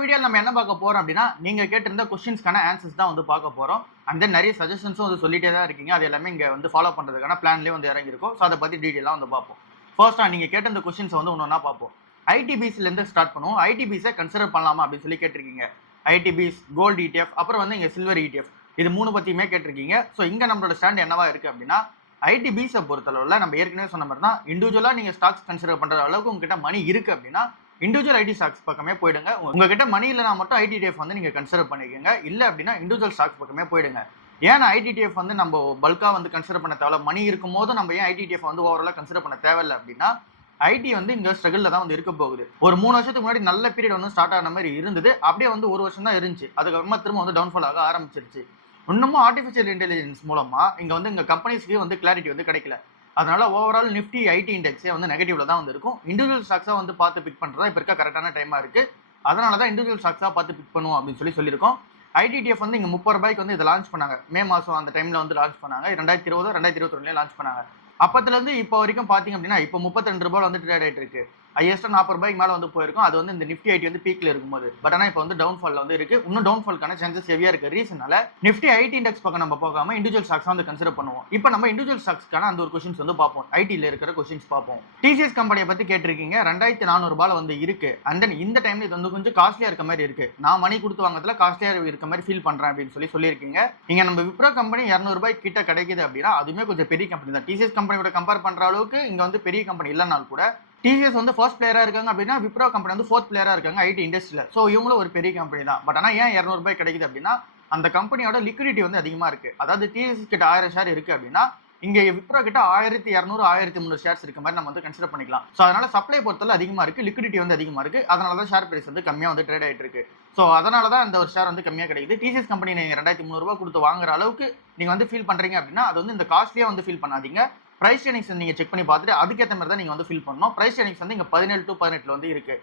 வீடியோல நம்ம என்ன பார்க்க போறோம் அப்படின்னா, நீங்க கேட்டிருந்த கொஸ்டின்ஸ்க்கான ஆன்சர்ஸ் தான் வந்து பார்க்க போறோம். அண்ட் தென் நிறைய சஜஷன்ஸும் வந்து சொல்லிட்டே தான் இருக்கீங்க. அது எல்லாமே இங்க வந்து ஃபாலோ பண்றதுக்கான பிளான்லயே வந்து இறங்கியிருக்கும். ஸோ அதை பத்தி டீட்டெயிலா வந்து பார்ப்போம். ஃபர்ஸ்டா நீங்க கேட்ட இந்த கொஸ்டின்ஸ் வந்து ஒண்ணா பார்ப்போம். ஐடிபிஸ்ல இருந்து ஸ்டார்ட் பண்ணுவோம். ஐடிபிஸை கன்சிடர் பண்ணலாமா அப்படின்னு சொல்லி கேட்டிருக்கீங்க. ஐடிபிஸ், கோல்டு ETF, அப்புறம் வந்து இங்க சில்வர் ETF. இது 3 பத்தியுமே கேட்டிருக்கீங்க. ஸோ இங்க நம்மளோட ஸ்டாண்ட் என்னவா இருக்கு அப்படின்னா, ஐடிபிஸை பொறுத்தளவுல நம்ம ஏற்கனவே சொன்ன மாதிரி தான், இண்டிவிஜுவலா நீங்க ஸ்டாக்ஸ் கன்சிடர் பண்ற அளவுக்கு உங்ககிட்ட மணி இருக்கு அப்படின்னா இண்டிவிஜுவல் ஐடி ஸ்டாக்ஸ் பக்கமே போயிடுங்க. உங்ககிட்ட மணி இல்லைனா மட்டும் ITTF வந்து நீங்க கன்சிடர் பண்ணிக்கோங்க. இல்லை அப்படின்னா இண்டிவிஜுவல் ஸ்டாக்ஸ் பக்கமே போயிடுங்க. ஏன்னா ITTF வந்து நம்ம பல்கா வந்து கன்சிடர் பண்ண தேவை. மணி இருக்கும் போது நம்ம ஏன் ITTF வந்து ஓவராலா கன்சிடர் பண்ண தேவையில்லை அப்படின்னா, ஐடி வந்து இங்க ஸ்ட்ரகிள்ல தான் வந்து இருக்க போகுது. ஒரு 3 வருஷத்துக்கு முன்னாடி நல்ல பீரியட் வந்து ஸ்டார்ட் ஆன மாதிரி இருந்தது. அப்படியே வந்து 1 வருஷம் தான் இருந்துச்சு. அதுக்கப்புறமா திரும்ப வந்து டவுன்ஃபால் ஆக ஆரம்பிச்சிருச்சு. இன்னமும் ஆர்டிஃபிஷியல் இன்டெலிஜென்ஸ் மூலமா இங்க கம்பெனிஸ்க்கு வந்து கிளாரிட்டி வந்து கிடைக்கல. அதனால ஓவரால் நிஃப்டி ஐடி இண்டெக்ஸே வந்து நெகட்டிவ்ல தான் வந்து இருக்கும். இண்டிவிஜுவல் ஸ்டாக்ஸா வந்து பார்த்து பிக் பண்றதா இப்போ இருக்க கரெக்டான டைமா இருக்கு. அதனால தான் இண்டிவிஜுவல் ஸ்டாக்ஸா பார்த்து பிக் பண்ணுவோம் அப்படின்னு சொல்லியிருக்கோம். ஐடிடிஎஃப் வந்து இங்க 30 ரூபாய்க்கு வந்து இதை லான்ச் பண்ணாங்க. மே மாசம் அந்த டைம்ல வந்து லான்ச் பண்ணாங்க. 2020 2021 லான்ச் பண்ணாங்க. அப்பத்துல இருந்து இப்போ வரைக்கும் பாத்தீங்க அப்படின்னா இப்போ 32 ரூபாய் வந்து ட்ரேட் ஆயிட்டு இருக்கு. ஹையஸ்டா 40 ரூபாய்க்கு மேல வந்து போயிருக்கும். அது வந்து இந்த நிஃப்டி ஐடி வந்து பீக்ல இருக்கும்போது. பட் ஆனா இப்போ வந்து டவுன்ஃபால்ல வந்து இருக்கு. இன்னும் டவுன்ஃபால்க்கான சான்சஸ் ஹெவியா இருக்கு. ரீசனால நிஃப்டி ஐடி இண்டெக்ஸ் பக்கம் நம்ம போகாம இண்டிவிஜுவல் ஸ்டாக்ஸ் வந்து கன்சிடர் பண்ணுவோம். இப்போ நம்ம இண்டிவிஜுவல் ஸ்டாக்ஸ்க்கான அந்த ஒரு கொஸ்டின்ஸ் வந்து பார்ப்போம். ஐடில இருக்கிற கொஸ்டின்ஸ் பார்ப்போம். டிசிஎஸ் கம்பெனியை பத்தி கேட்டிருக்கீங்க. 2400 ரூபாய் வந்து இருக்கு. அண்ட் தென் இந்த டைம்ல இது வந்து கொஞ்சம் காஸ்ட்லியா இருக்க மாதிரி இருக்கு. நான் மணி கொடுத்து வாங்குறதுல காஸ்ட்லியா இருக்க மாதிரி ஃபீல் பண்றேன் அப்படின்னு சொல்லியிருக்கீங்க. இங்க நம்ம விப்ரோ கம்பெனி 200 ரூபாய் கிட்ட கிடைக்குது அப்படின்னா அதுவுமே கொஞ்சம் பெரிய கம்பெனி தான். டிசிஎஸ் கம்பெனியோட கம்பேர் பண்ற அளவுக்கு இங்க வந்து பெரிய கம்பெனி இல்லைனாலும் கூட டிசிஎஸ் வந்து ஃபர்ஸ்ட் பிளேயரா இருக்காங்க அப்படின்னா விப்ரோ கம்பெனி வந்து 4th பிளேயரா இருக்காங்க ஐடி இண்டஸ்ட்ரியில. ஸோ இவங்களும் ஒரு பெரிய கம்பெனி தான். பட் ஆனால் ஏன் 200 ரூபாய் கிடைக்குது அப்படின்னா அந்த கம்பெனியோட லிக்விடிட்டி வந்து அதிகமா இருக்கு. அதாவது டிசிஎஸ் கிட்ட 1000 ஷேர் இருக்கு அப்படின்னா இங்க விப்ரோ கிட்ட 1200 1300 ஷேர்ஸ் இருக்க மாதிரி நம்ம வந்து கன்சிடர் பண்ணிக்கலாம். ஸோ அதனால சப்ளை பொறுத்தவரை அதிகமா இருக்கு, லிக்விடிட்டி வந்து அதிகமா இருக்கு. அதனால தான் ஷேர் பிரைஸ் வந்து கம்மியா வந்து ட்ரேட் ஆயிட்டு இருக்கு. ஸோ அதனால தான் அந்த ஒரு ஷேர் வந்து கம்மியா கிடைக்குது. டிசிஎஸ் கம்பெனி நீங்க 2300 ரூபாய் கொடுத்து வாங்குற அளவுக்கு நீங்க வந்து ஃபீல் பண்றீங்க அப்படின்னா அது வந்து இந்த காஸ்ட்லியா வந்து ஃபீல் பண்ணாதீங்க. பிரைஸ் டேர்னிங்ஸ் நீங்க செக் பண்ணி பார்த்துட்டு அதுக்கேற்ற மாதிரி தான் நீங்க வந்து ஃபீல் பண்ணணும். பிரைஸ் டேர்னிங்ஸ் வந்து இங்க 17 to 18 வந்து இருக்கு.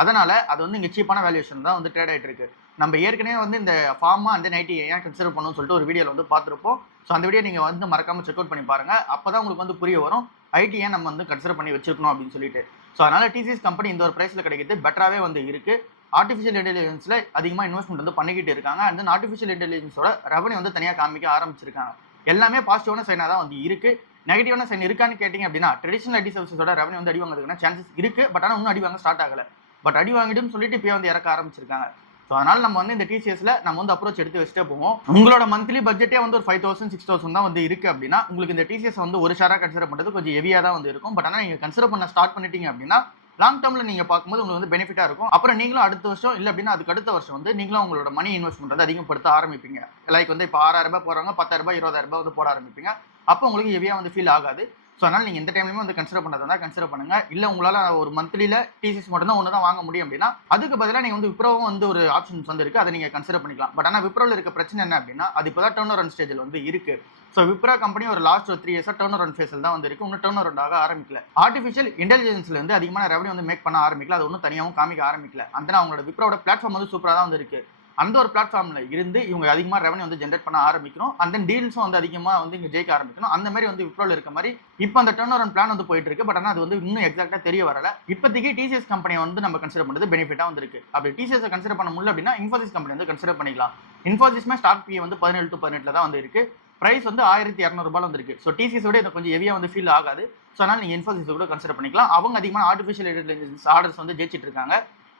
அதனால அது வந்து இங்க சீப்பான வேல்யூஷன் தான் வந்து ட்ரேட் ஆயிட்டு இருக்கு. நம்ம ஏற்கனவே வந்து இந்த ஃபார்மா அந்த ஐடி ஏன் கன்சிடர் பண்ணணும்னு சொல்லிட்டு ஒரு வீடியோல வந்து பார்த்துருப்போம். ஸோ அந்த வீடியோ நீங்க வந்து மறக்காம செக் அவுட் பண்ணி பாருங்க. அப்பதான் உங்களுக்கு வந்து புரிய வரும் ஐடி ஏன் நம்ம வந்து கன்சிடர் பண்ணி வச்சிருக்கணும் அப்படின்னு சொல்லிட்டு. ஸோ அதனால டிசிஎஸ் கம்பெனி இந்த ஒரு பிரைஸ்ல கிடைக்கிறது பெட்டராகவே வந்து இருக்கு. ஆர்டிஃபிஷியல் இன்டெலிஜென்ஸ்ல அதிகமாக இன்வெஸ்ட்மெண்ட் வந்து பண்ணிக்கிட்டு இருக்காங்க. அண்ட் தென் ஆர்டிஃபிஷியல் இன்டெலிஜென்ஸோட ரெவன்யூ வந்து தனியாக காமிக்க ஆரம்பிச்சிருக்காங்க. எல்லாமே பாசிட்டிவான சைனாக தான் வந்து இருக்கு. நெகட்டிவான சைன் இருக்கான்னு கேட்டிங்க அப்படின்னா ட்ரெடிஷனல் ஐடி சர்வீஸோட ரெவன்யூ வந்து அடி வாங்குறதுக்கான சான்சஸ் இருக்கு. பட் ஆனால் இன்னும் அடி வாங்க ஸ்டார்ட் ஆகல. பட் அடி வாங்கிட்டுன்னு சொல்லிட்டு இப்போ வந்து இறக்க ஆரம்பிச்சிருக்காங்க. ஸோ அதனால நம்ம வந்து இந்த டிசிஎஸ்ல நம்ம வந்து அப்ரோச் எடுத்து வச்சுட்டே போவோம். உங்களோட மந்த்லி பட்ஜெட்டே வந்து ஒரு 5000 6000 தான் வந்து இருக்கு அப்படின்னா உங்களுக்கு இந்த டிசிஎஸ் வந்து ஒரு ஷேரா கன்சிடர் பண்ணுறது கொஞ்சம் ஹெவியாக தான் வந்து இருக்கும். பட் ஆனால் நீங்க கன்சிடர் பண்ண ஸ்டார்ட் பண்ணிட்டீங்க அப்படின்னா லாங் டேர்ம்ல நீங்க பார்க்கும்போது உங்களுக்கு வந்து பெனிஃபிட்டா இருக்கும். அப்புறம் நீங்களும் அடுத்த வருஷம் இல்லை அப்படின்னா அதுக்கு அடுத்த வருஷம் வந்து நீங்களும் உங்களோட மணி இன்வெஸ்ட்மெண்ட் வந்து அதிகப்படுத்த ஆரம்பிப்பீங்க. லைக் வந்து இப்போ 6000 ரூபாய் போறவங்க 10000 ரூபாய் 20000 ரூபாய் வந்து போட ஆரம்பிப்பீங்க. அப்போ உங்களுக்கு ஹெவியா வந்து ஃபீல் ஆகாது. ஸோ அதனால நீங்கள் எந்த டைம்லையுமே வந்து கன்சிடர் பண்ணுறதா கன்சிடர் பண்ணுங்க. இல்லை உங்களால் ஒரு மந்த்லியில் டிசிஎஸ் மட்டும் தான் ஒன்று தான் வாங்க முடியும் அப்படின்னா அதுக்கு பதிலாக நீங்கள் வந்து விப்ரோவும் வந்து ஒரு ஆப்ஷன்ஸ் வந்து இருக்குது. அதை நீங்கள் கன்சிடர் பண்ணிக்கலாம். பட் ஆனால் விப்ரோவில் இருக்க பிரச்சனை என்ன அப்படின்னா அது இப்போ தான் டர்ன் அரவுண்ட் ஸ்டேஜில் வந்து இருக்கு. ஸோ விப்ரோ கம்பெனி ஒரு லாஸ்ட் 3 இயர்ஸாக டர்ன் அரவுண்ட் ஃபேஸில் தான் வந்து இருக்கு. இன்னும் டர்ன் அரவுண்ட் ஆக ஆரம்பிக்கல. ஆர்டிஃபிஷியல் இன்டெலிஜென்ஸ்ல வந்து அதிகமான ரெவன்யூ வந்து மேக் பண்ண ஆரம்பிக்கல. அது ஒன்றும் தனியாகவும் காமிக்க ஆரம்பிக்கல. அந்த அவங்களோட விப்ரோட பிளாட்ஃபார்ம் வந்து சூப்பராக தான் வந்து இருக்கு. அந்த ஒரு பிளாட்ஃபார்ம்ல இருந்து இவங்க அதிகமாக ரெவன்யூ வந்து ஜென்ரேட் பண்ண ஆரம்பிக்கணும். அந்த டீல்ஸும் வந்து அதிகமாக வந்து இங்கே ஜெயிக்க ஆரம்பிக்கணும். அந்த மாதிரி வந்து விப்ரோல இருக்க மாதிரி இப்போ அந்த டர்ன் அரவுண்ட் பிளான் வந்து போயிட்டு இருக்கு. பட் ஆனால் அது வந்து இன்னும் எக்ஸாக்டா தெரிய வரல. இப்போதைக்கு டிசிஎஸ் கம்பெனியை வந்து நம்ம கன்சிடர் பண்ணுறது பெனிஃபிட்டா வந்து இருக்கு. அப்படி டிசிஎஸ் கன்சிடர் பண்ண முடியல அப்படின்னா இன்ஃபோசிஸ் கம்பெனி வந்து கன்சிடர் பண்ணிக்கலாம். இன்ஃபோசிஸ்மே ஸ்டாக் பி வந்து 17 to 18 தான் வந்து இருக்கு. பிரைஸ் வந்து 1200 ரூபாய் வந்து இருக்கு. ஸோ டிசிஎஸ் விட இது கொஞ்சம் ஹெவியா வந்து ஃபீல் ஆகாது. ஸோ அதனால நீங்க இன்ஃபோசிஸ் கூட கன்சிடர் பண்ணிக்கலாம். அவங்க அதிகமான ஆர்டிஃபிஷியல் இன்டெலிஜென்ஸ் ஆர்டர்ஸ் வந்து ஜெயிச்சிட்டு இருக்காங்க.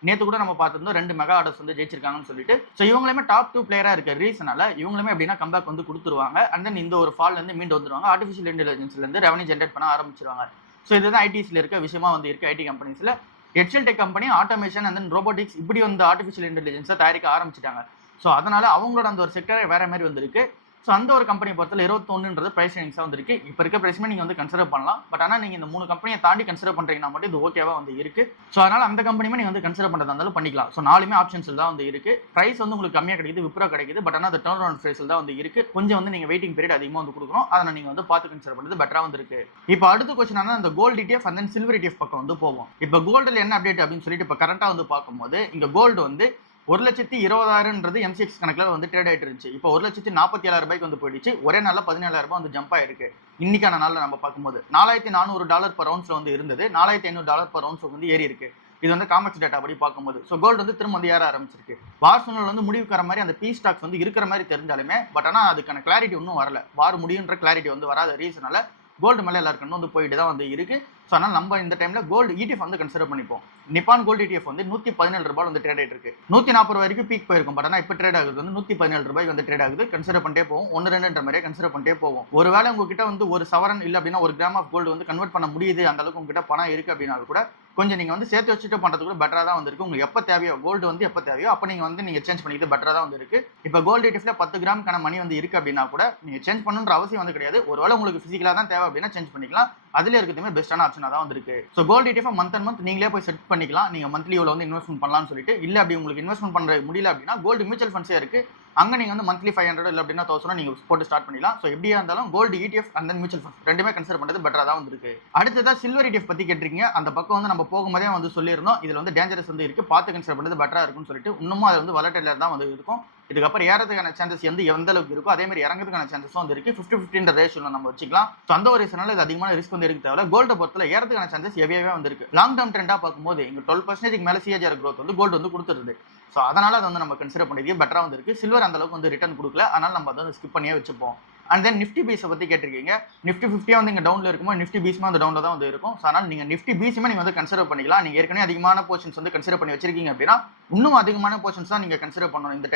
நேற்று கூட நம்ம பார்த்துருந்தோம் 2 மெகா ஆர்டர்ஸ் வந்து ஜெயிச்சிருக்காங்கன்னு சொல்லிட்டு. ஸோ இவங்களுமே டாப் 2 பிளேயரா இருக்க ரீசனால இவங்களுமே அப்படின்னா கம்பேக் வந்து கொடுத்துருவாங்க. அண்ட் தென் இந்த ஒரு ஃபால்ல இருந்து மீண்டு வந்துருவாங்க. ஆர்டிஃபிஷியல் இன்டெலிஜென்ஸ்ல இருந்து ரெவன்யூ ஜென்ரேட் பண்ண ஆரம்பிச்சிருவாங்க. ஸோ இதுதான் ஐடிஸ்ல இருக்க விஷயமா வந்து இருக்கு. ஐடி கம்பெனிஸ்ல HCL tech company automation and then robotics இப்படி வந்து ஆர்டிஃபிஷியல் இன்டெலிஜென்ஸை தயாரிக்க ஆரம்பிச்சிட்டாங்க. ஸோ அதனால அவங்களோட அந்த ஒரு செக்டரே வேற மாதிரி வந்திருக்கு. ஸோ அந்த ஒரு கம்பெனி பொறுத்தல 21ன்றது பிரைஸ் ரேஞ்சாக வந்து இருக்கு. இப்போ இருக்க பிரைஸ்மே நீங்கள் வந்து கன்சிடர் பண்ணலாம். பட் ஆனால் நீங்கள் இந்த 3 கம்பெனியை தாண்டி கன்சிடர் பண்ணுறீங்கன்னா மட்டும் இது ஓகேவா வந்து இருக்கு. ஸோ அதனால அந்த கம்பெனியுமே நீங்கள் வந்து கன்சிடர் பண்ணுறதா இருந்தாலும் பண்ணிக்கலாம். ஸோ 4மே ஆப்ஷன்ஸ் தான் வந்து இருக்கு. பிரைஸ் வந்து உங்களுக்கு கம்மியாக கிடைக்குது, விப்ரோ கிடைக்குது. பட் ஆனால் அந்த டர்ன் அரவுண்ட் பிரைஸில் தான் வந்து இருக்கு. கொஞ்சம் வந்து நீங்கள் வெயிட்டிங் பீரியட் அதிகமாக வந்து கொடுக்கணும். அதை நீங்கள் வந்து பார்த்து கன்சிடர் பண்ணுறது பெட்டராக வந்து இருக்கு. இப்போ அடுத்த கொஸ்டின் ஆனால் இந்த gold ETF and then silver ETF பக்கம் வந்து போவோம். இப்போ கோல்டில் என்ன அப்டேட் அப்படின்னு சொல்லிட்டு இப்போ கரண்டாக வந்து பார்க்கும்போது இங்கே கோல்டு வந்து 1,20,000ன்றது MCX கணக்கில் வந்து ட்ரேட் ஆயிட்டு இருந்துச்சு. இப்போ 1,47,000 ரூபாய்க்கு வந்து போயிடுச்சு. ஒரே நாளில் 17,000 ரூபாய் வந்து ஜம்ப் ஆயிருக்கு. இன்னைக்கான நாளில் நம்ம பார்க்கும்போது $4,400 per ounce வந்து இருந்தது. $4,500 per ounce வந்து ஏறி இருக்கு. இது வந்து காமெக்ஸ் டேட்டா படி பார்க்கும்போது. ஸோ கோல்டு வந்து திரும்ப வந்து ஏற ஆரம்பிச்சிருக்கு. வார் சூழ்நிலை வந்து முடிவுக்கிற மாதிரி அந்த பீஸ் ஸ்டாக்ஸ் வந்து இருக்கிற மாதிரி தெரிஞ்சாலுமே பட் ஆனால் அதுக்கான கிளாரிட்டி இன்னும் வரல. வார் முடியுன்ற கிளாரிட்டி வந்து வராத ரீசனால கோல்டு மேலே எல்லாருக்கும் வந்து போயிட்டு தான் வந்து இருக்கு. ஸோ அதனால் நம்ம இந்த டைமில் கோல்டு ETF வந்து கன்சிடர் பண்ணிப்போம். நிப்பான் கோல்டு ETF வந்து 117 ரூபாய் வந்து ட்ரேட் ஆகிட்டு இருக்கு. 140 ரூபாய் வரைக்கும் பீக் போயிருக்கும். பட் ஆனால் இப்போ ட்ரேட் ஆகுது வந்து 117 ரூபாய்க்கு வந்து ட்ரேட் ஆகுது. கன்சிடர் பண்ணிட்டே போகும். 1-2ன்ற மாதிரியே கன்சிடர் பண்ணிட்டே போகும். ஒருவேளை உங்ககிட்ட வந்து ஒரு சவரன் இல்லை அப்படின்னா 1 கிராம் ஆஃப் கோல்டு வந்து கன்வெர்ட் பண்ண முடியுது, அந்த அளவுக்கு உங்ககிட்ட பணம் இருக்கு அப்படின்னாலும் கூட கொஞ்சம் நீங்கள் வந்து சேர்த்து வச்சுட்டு பண்ணுறது கூட பெட்டராக தான் வந்துருக்கு. உங்களுக்கு எப்போ தேவையோ கோல்டு வந்து எப்போ தேவையோ அப்போ நீங்கள் சேஞ்ச் பண்ணிக்கிட்டு பெட்டராக தான் வந்து இருக்கு. இப்போ கோல்டு ETFல 10 கிராம்க்கான மணி வந்து இருக்கு அப்படின்னா கூட நீங்கள் சேஞ்ச் பண்ணுன்ற அவசியம் வந்து கிடையாது. ஒருவேளை உங்களுக்கு ஃபிசிக்கலாக தான் தேவை அப்படின்னா சேஞ்ச் பண்ணிக்கலாம். அதுல இருக்கிறதுமே பெஸ்ட்டான ஆப்ஷனாக தான் வந்துருக்கு. So gold ETF month and month நீங்களே போய் செட் பண்ணிக்கலாம். நீங்கள் மந்த்லி இவ்வளோ வந்து இன்வெஸ்ட்மெண்ட் பண்ணலாம்னு சொல்லிட்டு. இல்லை அப்படி உங்களுக்கு இன்வெஸ்ட்மெண்ட் பண்ணுறது முடியல அப்படின்னா கோல்டு மியூச்சுவல் ஃபண்ட்ஸே இருக்கு. அங்கே நீங்கள் வந்து மந்த்லி 500 இல்லை அப்படின்னா 1000 நீங்கள் போட்டு ஸ்டார்ட் பண்ணிடலாம். ஸோ எப்படியா இருந்தாலும் gold ETF and mutual funds ரெண்டுமே கன்சிடர் பண்ணுறது பெட்டராக தான் வந்துருக்கு. அடுத்ததாக சில்வர் ETF பற்றி கேட்டிருக்கீங்க. அந்த பக்கம் வந்து நம்ம போகும்போதே வந்து சொல்லியிருந்தோம். இதில் வந்து டேஞ்சரஸ் வந்து இருக்குது, பார்த்து கன்சிடர் பண்ணுறது பெட்டராக இருக்குன்னு சொல்லிட்டு. இன்னமும் அது வந்து வலட்டைலர் தான் வந்து இருக்கும். இதுக்கப்புறம் ஏறதுக்கான சான்சஸ் வந்து எந்த அளவுக்கு இருக்கோ அதே மாதிரி இறங்குறதுக்கான சான்சஸும் வந்து இருக்கு. 50-50 ரேஷியோல நம்ம வச்சுக்கலாம். ஸோ அந்த ஒரு ரீசனால இது அதிகமான ரிஸ்க் வந்து எடுக்க தேவை. கோல்டை பொறுத்தல ஏறதுக்கான சான்சஸ் ஹெவியாவே வந்து இருக்கு. லாங் டேர்ம் ட்ரெண்டா பார்க்கும்போது இங்க 12% மேல CAGR growth வந்து கோல்டு வந்து கொடுத்துருது. ஸோ அதனால அதை வந்து நம்ம கன்சிடர் பண்ணிக்க பெட்டரா வந்து இருக்கு. சில்வர் அந்த அளவுக்கு வந்து ரிட்டர்ன் கொடுக்கல, அதனால நம்ம அதை வந்து ஸ்கிப் பண்ணியே வச்சுப்போம். அண்ட் தென் நிஃப்டி பீஸை பற்றி கேட்டிருக்கீங்க. நிஃப்டி 50 வந்து இங்கே டவுனில் இருக்குமோ, நிஃப்டி பீஸுமே வந்து டவுனில் தான் வந்து இருக்கும். ஸோ அதனால் நீங்கள் நிஃப்டி பீஸுமே நீங்கள் வந்து கன்சிடர் பண்ணிக்கலாம். நீங்கள் ஏற்கனவே அதிகமான போர்ஷன்ஸ் வந்து கன்சிடர் பண்ணி வச்சிருக்கீங்க அப்படின்னா இன்னும் அதிகமான போர்ஷன்ஸ் தான் நீங்கள் கன்சிடர் பண்ணணும் இந்த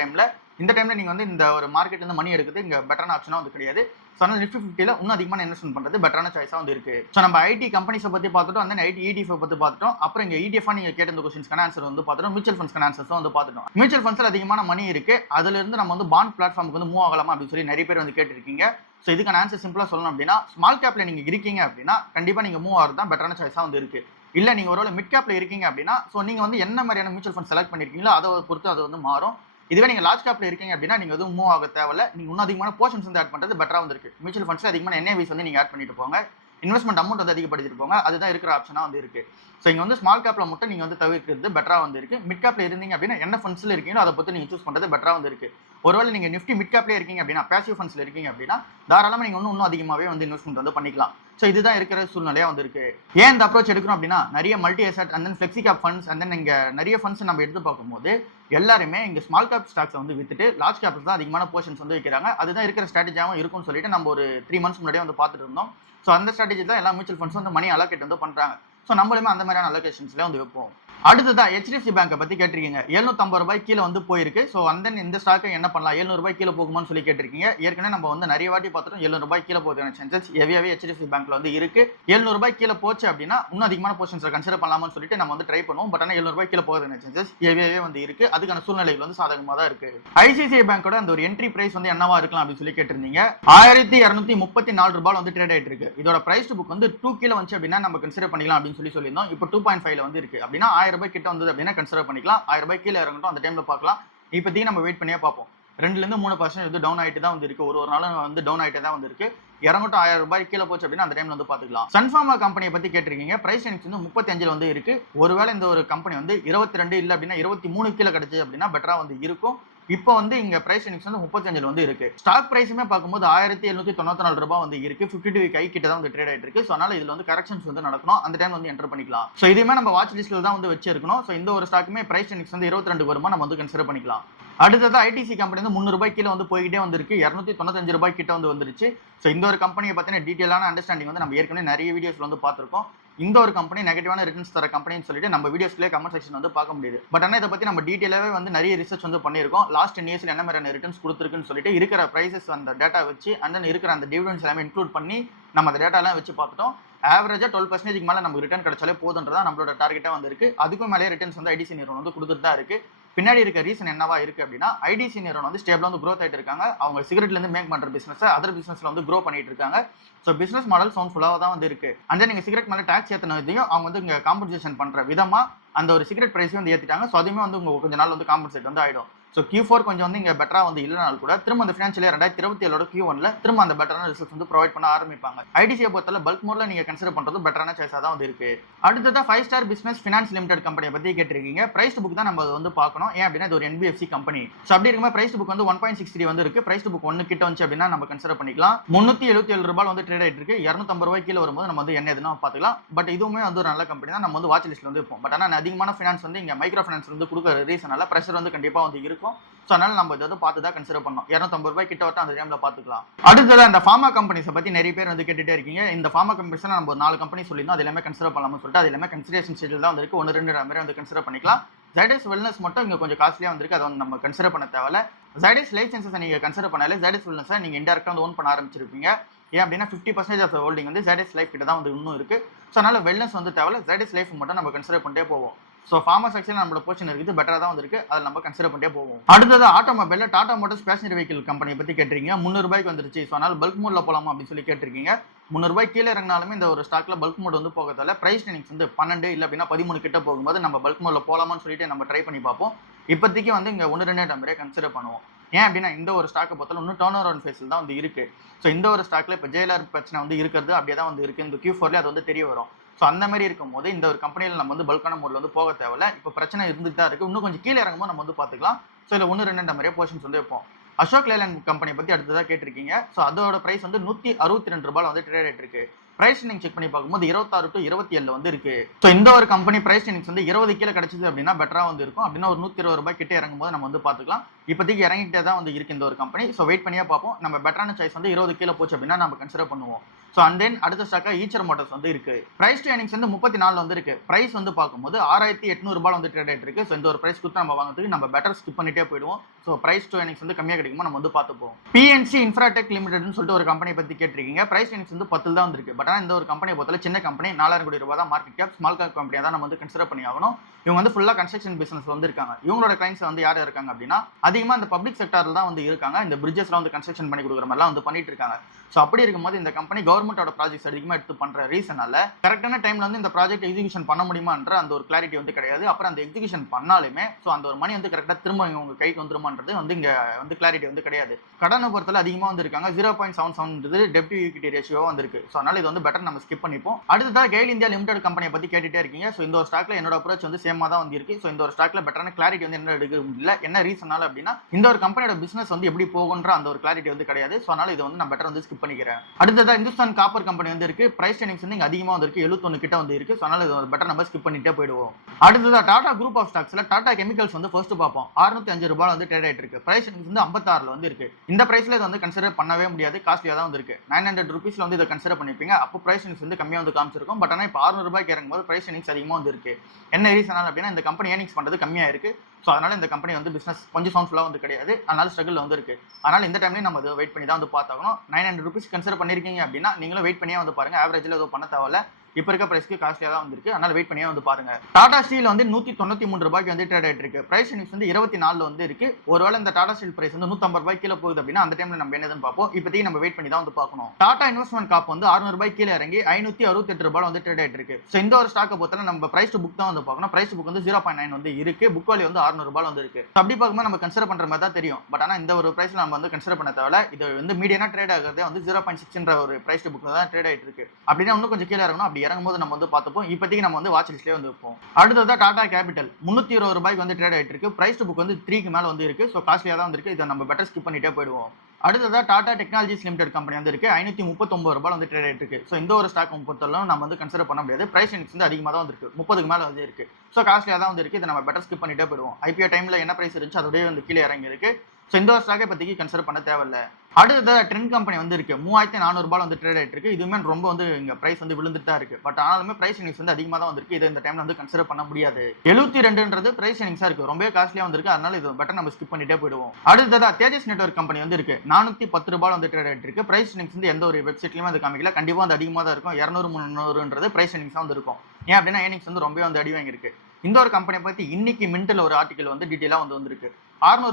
டைமில் நீங்கள் வந்து இந்த ஒரு மார்க்கெட் வந்து மணி எடுக்குது இங்கே பெட்டரான ஆப்ஷனாக வந்து கிடையாது. ஸோ அதனால் நிஃப்டி 50ல இன்னும் அதிகமான இன்வெஸ்ட்மெண்ட் பண்ணுறது பெட்டரான சாய்ஸாக வந்து இருக்குது. ஸோ நம்ம ஐடி கம்பெனிஸை பற்றி பார்த்துட்டோம், அந்த ஐடி ETF பற்றி பார்த்துட்டோம். அப்புறம் இங்கே ETF நீங்கள் கேட்ட இந்த கொஸ்டின்ஸ்க்கான ஆன்சர் வந்து பார்த்துட்டோம். மியூச்சுவல் ஃபண்ட்ஸ்க்கான ஆன்சர்ஸும் வந்து பார்த்துட்டோம். மியூச்சுவல் ஃபண்ட்ஸில் அதிகமான மணி இருக்குது, அதுலேருந்து நம்ம வந்து பாண்ட் பிளாட்ஃபார்முக்கு வந்து மூவ் ஆகலாமா அப்படின்னு சொல்லி நிறைய பேர் வந்து கேட்டிருக்கீங்க. ஸோ இதுக்கான ஆன்சர் சிம்பிளாக சொல்லணும் அப்படின்னா ஸ்மால் கேப்பில் நீங்கள் இருக்கீங்க அப்படின்னா கண்டிப்பாக நீங்கள் மூவ் ஆகிறது தான் பெட்டரான சாய்ஸாக வந்து இருக்குது. இல்லை நீங்கள் ஒருவேளை மிட் கேப்பில் இருக்கீங்க அப்படின்னா ஸோ நீங்கள் வந்து என்ன மாதிரியான மியூச்சுவல் ஃபண்ட் செலக்ட் பண்ணியிருக்கீங்களோ அதை பொறுத்து அது வந்து மாறும். இதுவே நீங்கள் லார்ஜ் கேப்பில் இருக்கீங்க அப்படின்னா நீங்கள் எதுவும் மூவ் ஆக தேவையில்ல. நீங்கள் இன்னும் அதிகமான போர்ஷன்ஸ் வந்து ஆட் பண்ணுறது பெட்டராக வந்துருக்கு. மியூச்சுவல் ஃபண்ட்ஸில் அதிகமான NAVs வந்து நீங்கள் ஆட் பண்ணிட்டு போங்க, இன்வெஸ்ட்மெண்ட் அமௌண்ட் வந்து அதிகப்படுத்திட்டு போங்க. அதுதான் இருக்கிற ஆப்ஷனாக வந்து இருக்குது. ஸோ இங்கே வந்து ஸ்மால் கேப்பில் மட்டும் நீங்கள் வந்து தவிர்க்கிறது பெட்டராக வந்து இருக்குது. மிட் கேப்பில் இருந்தீங்க அப்படின்னா என்ன ஃபண்ட்ஸில் இருக்கீங்களோ அதை பற்றி நீங்கள் சூஸ் பண்ணுறது பெட்டராக வந்து இருக்குது. ஒருவேளை நீங்கள் நிஃப்டி மிட் கேப்லேயே இருக்கீங்க அப்படின்னா, பேசிவ் ஃபண்ட்ஸில் இருக்கீங்க அப்படின்னா தாராளமாக நீங்கள் இன்னும் அதிகமாகவே வந்து இன்வெஸ்ட்மெண்ட் வந்து பண்ணிக்கலாம். ஸோ இதுதான் இருக்கிற சூழ்நிலையாக வந்து இருக்குது. ஏன் இந்த அப்ரோச் எடுக்கிறோம் அப்படின்னா நிறைய multi asset and then flexi gap funds and then இங்கே நிறைய ஃபண்ட்ஸ் நம்ம எடுத்து பார்க்கும்போது எல்லாருமே இங்கே ஸ்மால் கேப் ஸ்டாக்ஸை வந்து வித்துட்டு லார்ஜ் கேப்ஸ் தான் அதிகமான போர்ஷன்ஸ் வந்து வைக்கிறாங்க. அதுதான் இருக்கிற ஸ்ட்ராட்டஜியாகவும் இருக்கும்னு சொல்லிட்டு நம்ம ஒரு 3 months முன்னாடியே வந்து பார்த்துட்டு இருந்தோம். ஸோ அந்த ஸ்ட்ராட்டஜி தான் எல்லா மியூச்சுவல் ஃபண்ட்ஸும் வந்து மணி அலோகேட் வந்து பண்ணுறாங்க. ஸோ நம்மளுமே அந்த மாதிரியான அலோகேஷன்ஸ்ல வந்து வைப்போம். அடுத்ததா HDFC பேங்கை பற்றி கேட்டிருக்கீங்க. 750 ரூபாய் கீழே வந்து போயிருக்கு. ஸோ அந்த இந்த ஸ்டாக்கை என்ன பண்ணலாம், 700 ரூபாய் கீழே போகுமான்னு சொல்லி கேட்டிருக்கீங்க. ஏற்கனவே நம்ம வந்து நிறைய வாட்டி பார்த்துட்டோம் 700 ரூபாய் கீழே போகிறதுக்கான சான்சஸ் ஹெவியாகவே HDFC பேங்க்ல வந்து இருக்கு. 700 ரூபாய் கீழே போச்சு அப்படின்னா இன்னும் அதிகமான போர்ஷன்ஸை கன்சிடர் பண்ணலாமான்னு சொல்லிட்டு நம்ம வந்து ட்ரை பண்ணுவோம். பட் ஆனால் 700 ரூபாய் கீழே போகிறதுக்கான சான்சஸ் ஹெவியாகவே வந்து இருக்கு. அதுக்கான சூழ்நிலைகள் வந்து சாதகமாக தான் இருக்கு. ICICI பேங்கோட அந்த ஒரு என்ட்ரி பிரைஸ் வந்து என்னவா இருக்கலாம் அப்படின்னு சொல்லி கேட்டிருந்தீங்க. 1234 ரூபாய் வந்து ட்ரேட் ஆயிட்டு இருக்கு. இதோட பிரைஸ் டு புக் வந்து 2 கீழே வந்து அப்படின்னா நம்ம கன்சிடர் பண்ணிக்கலாம் அப்படின்னு சொல்லியிருந்தோம். இப்போ 2.5 வந்து இருக்கு அப்படின்னா 1000 ரூபாய் கிட்ட வந்து அப்படின்னா கன்சிடர் பண்ணிக்கலாம். 1000 ரூபாய் கீழே இறங்கட்டும், அந்த டைம்ல பார்க்கலாம். இப்போதைக்கு நம்ம வெயிட் பண்ணியே பார்ப்போம். 2-3% வந்து டவுன் ஆகிட்டு தான் வந்து இருக்கு. ஒரு நாளும் வந்து டவுன் ஆகிட்டே தான் வந்து இருக்கு. இறங்கட்டும், 1000 ரூபாய் கீழே போச்சு அப்படின்னா அந்த டைம்ல வந்து பார்த்துக்கலாம். சன்ஃபார்மா கம்பெனியை பத்தி கேட்டிருக்கீங்க. பிரைஸ் எனக்கு வந்து 35 வந்து இருக்கு. ஒருவேளை இந்த ஒரு கம்பெனி வந்து 22 இல்லை அப்படின்னா 23 கீழே கிடைச்சு அப்படின்னா பெட்டரா வந்து இருக்கும். இப்போ வந்து இங்க பிரைஸ் இன்டெக்ஸ் வந்து 35 வந்து இருக்கு. ஸ்டாக் பிரைஸுமே பார்க்கும்போது 1794 ரூபாய் வந்து இருக்கு. 52 கை கிட்ட தான் வந்து ட்ரேட் ஆயிட்டு இருக்கு. ஸோ அதனால இதுல வந்து கரெக்ஷன்ஸ் வந்து நடக்கணும். அந்த டைம் வந்து என்டர் பண்ணிக்கலாம். ஸோ இதுவுமே நம்ம வாட்ச் லிஸ்ட்ல தான் வந்து வச்சிருக்கணும். ஸோ இந்த ஒரு ஸ்டாக்குமே பிரைஸ் இன்டெக்ஸ் வந்து 22 வருமா நம்ம வந்து கன்சிடர் பண்ணிக்கலாம். அடுத்தது ITC கம்பெனி வந்து 300 ரூபாய் கீழே வந்து போய்கிட்டே வந்திருக்கு. 295 ரூபாய் கிட்ட வந்து வந்துருச்சு. ஸோ இந்த ஒரு கம்பெனியை பத்தின டீட்டெயிலான அண்டர்ஸ்டாண்டிங் வந்து நம்ம ஏற்கனவே நிறைய வீடியோஸ்ல வந்து பார்த்திருக்கோம். இந்த ஒரு கம்பெனி நெகட்டிவான ரிட்டர்ன்ஸ் தர கம்பெனின்னு சொல்லிட்டு நம்ம வீடியோஸ்லேயே கமெண்ட் செக்ஷன் வந்து பார்க்க முடியுது. பட் ஆனால் இதை பற்றி நம்ம டீட்டெயிலாகவே வந்து நிறைய ரிசர்ச் வந்து பண்ணியிருக்கோம். லாஸ்ட் 10 years என்ன மாதிரியான ரிட்டர்ன்ஸ் கொடுத்துருக்குன்னு சொல்லிட்டு இருக்கிற ப்ரைஸஸ் அந்த டேட்டா வச்சு அண்ட் தென் இருக்கிற அந்த டிவிடெண்ட்ஸ் எல்லாமே இன்க்ளூட் பண்ணி நம்ம அந்த டேட்டாலாம் வச்சு பார்த்துட்டோம். ஆவரேஜாக 12% மேலே நமக்கு ரிட்டர்ன் கிடைச்சாலே போதுன்றதா நம்மளோட டார்கெட்டாக வந்து இருக்கு. அதுக்கும் மேலே ரிட்டர்ன்ஸ் வந்து IDC நிறுவனம் வந்து கொடுத்துட்டு தான் இருக்கு. பின்னாடி இருக்க ரீசன் என்னவா இருக்கு அப்படின்னா IDC நிறுவனம் வந்து ஸ்டேபிளா வந்து க்ரோத் ஆயிட்டு இருக்காங்க. அவங்க சிகரெட்ல இருந்து மேக் பண்ற பிசினஸ் அதர் பிசினஸ்ல வந்து க்ரோ பண்ணிட்டு இருக்காங்க. ஸோ பிசினஸ் மாடல் சவுண்ட்ஃபுல்லாக தான் வந்து இருக்கு. அந்த நீங்க சிகரெட் மேலே டாக்ஸ் ஏற்றினதையும் அவங்க வந்து இங்க காம்பன்சேஷன் பண்ற விதமா அந்த ஒரு சிகரெட் பிரைஸையும் வந்து ஏற்றிட்டாங்க. ஸோ அதுவுமே வந்து உங்க கொஞ்ச நாள் வந்து காம்பன்சேட் வந்து ஆயிடும். ஸோ Q4 கொஞ்சம் வந்து இங்கே பெட்டராக வந்து இல்லைனாலும் கூட திரும்ப அந்த ஃபினான்ஷியல் இயர் 2027 Q1ல திரும்ப அந்த பெட்டரான ரிசல்ட்ஸ் வந்து ப்ரொவைட் பண்ண ஆரம்பிப்பாங்க. ஐடிசியை பொறுத்தவரை பல்க் மோட்ல நீங்கள் கன்சிடர் பண்ணுறது பெட்டரான சாய்ஸாக தான் வந்து இருக்கு. அடுத்ததான் 5 ஸ்டார் பிசினஸ் ஃபினான்ஸ் லிமிடெட் கம்பெனியை பற்றி கேட்டிருக்கீங்க. பிரைஸ் புக் தான் நம்ம அதை வந்து பார்க்கணும். ஏன் அப்படின்னா இது ஒரு NBFC கம்பெனி. ஸோ அப்படி இருக்கும்போது பிரைஸ் புக் வந்து 1.63 வந்து இருக்கு. பிரைஸ் புக் 1 கிட்ட வந்துச்சு அப்படின்னா நம்ம கன்சிடர் பண்ணிக்கலாம். 377 ரூபாய் வந்து ட்ரேட் ஆயிட்டு இருக்கு. 250 ரூபாய் கீழே வரும்போது நம்ம வந்து என்ன எதுனா பார்த்துக்கலாம். பட் இதுவுமே வந்து ஒரு நல்ல கம்பெனி தான். நம்ம வந்து வாட்ச் லிஸ்ட்ல வந்து இருப்போம். பட் ஆனால் அதிகமான ஃபினான்ஸ் வந்து இங்கே மைக்ரோ ஃபினான்ஸ் வந்து கொடுக்குற ரீசனால ப்ரெஷர் வந்து கண்டிப்பாக வந்து இருக்கும். ஸோ அதனால நம்ம இதை வந்து பார்த்து தான் கன்சிடர் பண்ணோம். 250 ரூபாய் கிட்ட வரட்டும் அந்த டைம்ல பார்த்துக்கலாம். அடுத்ததான் இந்த ஃபார்மா கம்பெனிஸை பற்றி நிறைய பேர் வந்து கேட்டுட்டே இருக்கீங்க. இந்த ஃபார்மா கம்பெனிஸ் நம்ம 4 கம்பெனி சொல்லியிருந்தோம். அது எல்லாமே கன்சிடர் பண்ணலாம்னு சொல்லிட்டு அது எல்லாமே கன்சிடரேஷன் ஸ்டேஜில் தான் வந்து இருக்கு. 1-2 மாதிரி வந்து கன்சிடர் பண்ணிக்கலாம். ஜைடஸ் வெல்னஸ் மட்டும் இங்கே கொஞ்சம் காஸ்ட்லியாக வந்திருக்கு. அதை வந்து நம்ம கன்சிடர் பண்ண தேவையில்ல. ஜைடஸ் லைசன்ஸை நீங்கள் கன்சிடர் பண்ணாலே ஜைடஸ் வெல்னஸை நீங்கள் இன்டெரக்டாக வந்து ஓன் பண்ண ஆரம்பிச்சிருப்பீங்க. ஏன் அப்படின்னா 50% ஆஃப் ஹோல்டிங் வந்து ஜைடஸ் லைஃப் கிட்ட தான் வந்து இன்னும் இருக்கு. ஸோ அதனால வெல்னஸ் வந்து தேவையில்ல. ஜைடஸ் லைஃப் மட்டும் நம்ம கன்சிடர் பண்ணிட்டே போவோம். ஸோ ஃபார்மா செக்ஷன் நம்மளோட போர்ஷன் இருக்குது, பெட்டராக தான் வந்துருக்கு. அதில் நம்ம கன்சிடர் பண்ணிட்டே போவோம். அடுத்தது ஆட்டோமொபைலில் டாடா மோட்டர்ஸ் பேசஞ்சர் வெஹிக்கிள் கம்பெனியை பற்றி கேட்டிருக்கீங்க. 300 ரூபாய்க்கு வந்துருச்சு. ஸோ அதனால் பல்க் மோட்ல போகலாமா அப்படின்னு சொல்லி கேட்டிருக்கீங்க. 300 ரூபாய் கீழே இறங்கினாலுமே இந்த ஒரு ஸ்டாக்ல பல்க் மோட் வந்து போகிறதால பிரைஸ் ட்ரெயினிங்ஸ் வந்து 12 இல்லை அப்படின்னா 13 கிட்ட போகும்போது நம்ம பல்க் மோட்ல போகலாமான்னு சொல்லிட்டு நம்ம ட்ரை பண்ணி பார்ப்போம். இப்போதைக்கு வந்து இங்கே 1-2 நம்பரே கன்சிடர் பண்ணுவோம். ஏன் அப்படின்னா இந்த ஒரு ஸ்டாக்கை பொறுத்தவரை இன்னும் டர்ன் ஓவர் ஃபேஸில் தான் வந்து இருக்கு. ஸோ இந்த ஒரு ஸ்டாக்ல இப்போ ஜெயலர் பிரச்சனை வந்து இருக்கிறது அப்படியே தான் வந்து இருக்கு. இந்த Q4ல அது வந்து தெரிய வரும். ஸோ அந்த மாதிரி இருக்கும்போது இந்த ஒரு கம்பெனியில் நம்ம வந்து பல்கான மோட்ல வந்து போக தேவையில்ல. இப்போ பிரச்சனை இருந்துட்டு தான் இருக்கு. இன்னும் கொஞ்சம் கீழே இறங்கும்போது நம்ம வந்து பார்த்துக்கலாம். ஸோ இதில் 1-2 நம்பரே போர்ஷன்ஸ் வந்து வைப்போம். அசோக் லேலண்ட் கம்பெனியை பற்றி அடுத்ததாக கேட்டிருக்கீங்க. ஸோ அதோட பிரைஸ் வந்து 162 ரூபாய் வந்து ட்ரேட் ஆகிட்டு இருக்கு. பிரைஸ் நீங்க செக் பண்ணி பார்க்கும்போது 26 to 27 வந்து இருக்கு. ஸோ இந்த ஒரு கம்பெனி பிரைஸ் வந்து 20 கீழே கிடைச்சது அப்படின்னா பெட்டரா வந்து இருக்கும். அப்படின்னா ஒரு 120 ரூபாய் கிட்ட இறங்கும் போது நம்ம வந்து பார்த்துக்கலாம். இப்போதைக்கு இறங்கிட்டே தான் வந்து இருக்கு இந்த ஒரு கம்பெனி. ஸோ வெயிட் பண்ணியே பார்ப்போம். நம்ம பெட்டரான சாய்ஸ் வந்து 20 கீழே போச்சு அப்படின்னா நம்ம கன்சிடர் பண்ணுவோம். ஸோ அண்ட் தென் அடுத்த ஸ்டாக்கா ஈச்சர் மோட்டர்ஸ் வந்து இருக்கு. பிரைஸ் டு ஏர்னிங்ஸ் வந்து 34 வந்து இருக்கு. பிரைஸ் வந்து பார்க்கும்போது 6800 ரூபாய் வந்து ட்ரேட் ஆயிட்டு இருக்கு. ஸோ இந்த ஒரு பிரைஸ் கொடுத்து நம்ம வாங்குறதுக்கு நம்ம பெட்டர் ஸ்கிப் பண்ணிட்டே போயிடுவோம். ஸோ பிரைஸ் டு ஏர்னிங்ஸ் வந்து கம்மியாக கிடைக்குமோ நம்ம வந்து பார்த்துப்போம். PNC இன்ஃப்ராடெக் லிமிடெட்னு சொல்லிட்டு ஒரு கம்பெனி பத்தி கேட்டிருக்கீங்க. பிரைஸ் ஏர்னிங்ஸ் வந்து 10 தான் வந்திருக்கு. பட் ஆனால் இந்த ஒரு கம்பெனி பொறுத்தவரை சின்ன கம்பெனி, 4000 கோடி ரூபாய் தான் மார்க்கெட் கேப். ஸ்மால் கேப் கம்பெனியாக தான் நம்ம வந்து கன்சிடர் பண்ணி ஆகணும். இவங்க வந்து ஃபுல்லாக கன்ஸ்ட்ரக்ஷன் பிசினஸ் வந்து இருக்காங்க. இவங்களோட கிளைண்ட்ஸ் வந்து யார் இருக்காங்க அப்படின்னா அதிகமாக இந்த பப்ளிக் செக்டர்ல தான் வந்து இருக்காங்க. இந்த பிரிட்ஜஸ்லாம் வந்து கன்ஸ்ட்ரக்ஷன் பண்ணி கொடுக்குற மாதிரிலாம் வந்து பண்ணிட்டு இருக்காங்க. ஸோ அப்படி இருக்கும்போது இந்த கம்பெனி கவர்மெண்டோட ப்ராஜெக்ட்ஸ் அதிகமாக எடுத்து பண்ற ரீசனால கரெக்டான டைம்ல வந்து இந்த ப்ராஜெக்ட் எக்ஸிகியூஷன் பண்ண முடியுமான்ற அந்த ஒரு கிளாரிட்டி வந்து கிடையாது. அப்புறம் அந்த எக்ஸிகியூஷன் பண்ணாலுமே ஸோ அந்த ஒரு மணி வந்து கரெக்டாக திரும்ப உங்க கைக்கு வந்துருமான்றது வந்து இங்க வந்து கிளாரிட்டி வந்து கிடையாது. கடனை பொறுத்தல அதிகமாக வந்து இருக்காங்க. 0.77 டெப்ட் டு ஈக்விட்டி ரேஷியோ வந்திருக்கு. ஸோ அதனால இது வந்து பெட்டர் நம்ம ஸ்கிப் பண்ணிப்போம். அடுத்ததாக கெயில் இந்தியா லிமிடெட் கம்பெனியை பத்தி கேட்டுட்டே இருக்கீங்க. ஸோ இந்த ஒரு ஸ்டாக்ல என்னோட அப்ரோச் வந்து சேமா தான் வந்து இருக்கு. ஸோ இந்த ஒரு ஸ்டாக்ல பெட்டரான கிளாரிட்டி வந்து என்ன எடுக்க முடியல. என்ன ரீசனால அப்படின்னா இந்த ஒரு கம்பெனியோட பிசினஸ் வந்து எப்படி போகுன்ற அந்த ஒரு கிளாரிட்டி வந்து கிடையாது. ஸோ அதனால இது வந்து நான் பெட்டர் வந்து ஸ்கிப் பண்ணிக்கிறேன். அடுத்ததாக இந்துஸ்தான் காப்பர் கம்பெனி வந்து இருக்கு. பிரைஸ் ஏர்னிங்ஸ் வந்து இங்க அதிகமாக வந்து இருக்கு. 71 கிட்ட வந்து இருக்கு. ஸோ அதனால இது பெட்டர் நம்ம ஸ்கிப் பண்ணிட்டே போயிடுவோம். அடுத்ததாக டாடா குரூப் ஆஃப் ஸ்டாக்ஸ்ல டாடா கெமிக்கல்ஸ் வந்து ஃபர்ஸ்ட் பார்ப்போம். 605 ரூபாய் வந்து ட்ரேட் ஆயிட்டு இருக்கு. பிரைஸ் வந்து 56 வந்து இருக்கு. இந்த பிரைஸ்ல இது வந்து கன்சிடர் பண்ணவே முடியாது. காஸ்ட்லியா தான் வந்து இருக்கு. 900 ரூபீஸ்ல வந்து இதை கன்சிடர் பண்ணிப்பீங்க. அப்போ பிரைஸ் வந்து கம்மியாக வந்து காமிச்சிருக்கும். பட் ஆனால் இப்போ 600 ரூபாய்க்கு இறங்கும்போது பிரைஸ் அதிகமாக வந்து இருக்கு. என்ன ரீசனால அப்படின்னா இந்த கம்பெனி ஏர்னிங்ஸ் பண்றது கம்மியா இருக்கு. ஸோ அதனால இந்த கம்பெனி வந்து பிசினஸ் கொஞ்சம் சவுண்ட்ஃபுல்லாக வந்து கிடையாது. அதனால ஸ்ட்ரகிள் வந்து இருக்கு. அதனால இந்த டைம்லேயும் நம்ம அதை வெயிட் பண்ணி தான் வந்து பார்த்தாகணும். 900 ரூபீஸ் கன்சிடர் பண்ணிருக்கீங்க அப்படின்னா நீங்களும் வெயிட் பண்ணியே வந்து பாருங்க. ஆவரேஜில் எதுவும் பண்ண தேவையில்ல. இப்போ இருக்க பிரைஸ்க்கு காஸ்ட்லியாக தான் வந்திருக்கு. அதனால வெயிட் பண்ணியே வந்து பாருங்க. டாடா ஸ்டீல் வந்து 193 ரூபாய்க்கு வந்து ட்ரேட் ஆயிட்டு இருக்கு. பிரைஸ் வந்து 24 வந்து இருக்கு. ஒருவேளை இந்த டாடா ஸ்டீல் பிரைஸ் வந்து 150 ரூபாய் கீழே போகுது அப்படின்னா அந்த டைம்ல நம்ம என்னதுன்னு பார்ப்போம். இப்போதைக்கு நம்ம வெயிட் பண்ணி தான் வந்து பார்க்கணும். டாடா இன்வெஸ்ட்மெண்ட் காப் வந்து 600 ரூபாய் கீழே இறங்கி 568 ரூபாய் வந்து ட்ரேட் ஆயிட்டு இருக்கு. ஸோ இந்த ஒரு ஸ்டாக்கை பொறுத்தவரை நம்ம பிரைஸ் டு புக் தான் வந்து பார்க்கணும். பிரைஸ் புக் வந்து 0.9 வந்து இருக்கு. புக் வேல்யூ வந்து 600 ரூபாய் வந்து இருக்கு. அப்படி பார்க்கும்போது நம்ம கன்சிடர் பண்ற மாதிரி தான் தெரியும். பட் ஆனால் இந்த ஒரு பிரைஸ்ல நம்ம வந்து கன்சிடர் பண்ண தேவையில்ல. இது வந்து மீடியனா ட்ரேட் ஆகிறதே வந்து 0.6 ஒரு பிரைஸ் டு புக் தான் ட்ரேட் ஆயிட்டு இருக்கு. அப்படின்னா இன்னும் கொஞ்சம் கீழே இறங்கணும். அப்படி இறங்கும்போது நம்ம வந்து இப்போதைக்கு நம்ம வந்து வாட்ச் லிஸ்ட்லயே வந்து வைப்போம். அடுத்ததா டாடா கேபிட்டல் 320 ரூபாய்க்கு வந்து ட்ரேட் ஆயிட்டு இருக்கு. பிரைஸ் டு புக் வந்து 3க்கு மேல வந்து இருக்கு. ஸோ காஸ்ட்லியா தான் இருக்கு. இதை நம்ம பெட்டர் ஸ்கிப் பண்ணிட்டே போயிடுவோம். அடுத்ததா டாடா டெக்னாலஜிஸ் லிமிடெட் கம்பெனி வந்து இருக்கு. 539 ரூபாய் வந்து ட்ரேட் ஆயிட்டு இருக்கு. ஸோ இந்த ஒரு ஸ்டாக் பொறுத்தவரை நம்ம வந்து கன்சிடர் பண்ண முடியாது. பிரைஸ் வந்து அதிகமாக தான் வந்து இருக்கு. 30க்கு மேல வந்து இருக்கு. ஸோ காஸ்ட்லியா தான் வந்து இருக்கு. இதை நம்ம பெட்டர் ஸ்கிப் பண்ணிட்டே போயிடுவோம். IPO டைம்ல என்ன பிரைஸ் இருந்துச்சு அதோடய வந்து கீழே இறங்கி இருக்கு. ஸோ இந்த ஒரு ஸ்டாக்கை பத்திக்கு கன்சிடர் பண்ண தேவையில்ல. அடுத்தது ட்ரெண்ட் கம்பெனி வந்து இருக்கு. 3400 ரூபாய் வந்து ட்ரேட் ஆயிட்டு இருக்கு. இதுவுமே ரொம்ப வந்து இங்க பிரைஸ் வந்து விழுந்துட்டு தான் இருக்கு. பட் ஆனாலுமே பிரைஸ் வந்து அதிகமாக தான் வந்திருக்கு. இதை இந்த டைம்ல வந்து கன்சிடர் பண்ண முடியாது. 72ன்றது பிரைஸ் இருக்கு. ரொம்ப காஸ்ட்லியா வந்து இருக்கு. அதனால இது பெட்டர் நம்ம ஸ்கிப் பண்ணிட்டே போயிடுவோம். அடுத்ததா தேஜஸ் நெட்வொர்க் கம்பெனி வந்து இருக்கு. 410 ரூபாய் வந்து ட்ரேட் ஆயிட்டு இருக்கு. பிரைஸ் வந்து எந்த ஒரு வெப்சைட்லயுமே அது காமிக்கல. கண்டிப்பா வந்து அதிகமாக தான் இருக்கும். 200-300ன்றது பிரைஸ் வந்து இருக்கும். ஏன் அப்படின்னா ஏர்னிங்ஸ் வந்து ரொம்ப வந்து அடி வாங்கியிருக்கு. இந்த ஒரு கம்பெனியை பத்தி இன்னைக்கு மின்ட்ல ஒரு ஆர்டிகல் வந்து டீடைலா வந்து வந்திருக்கு.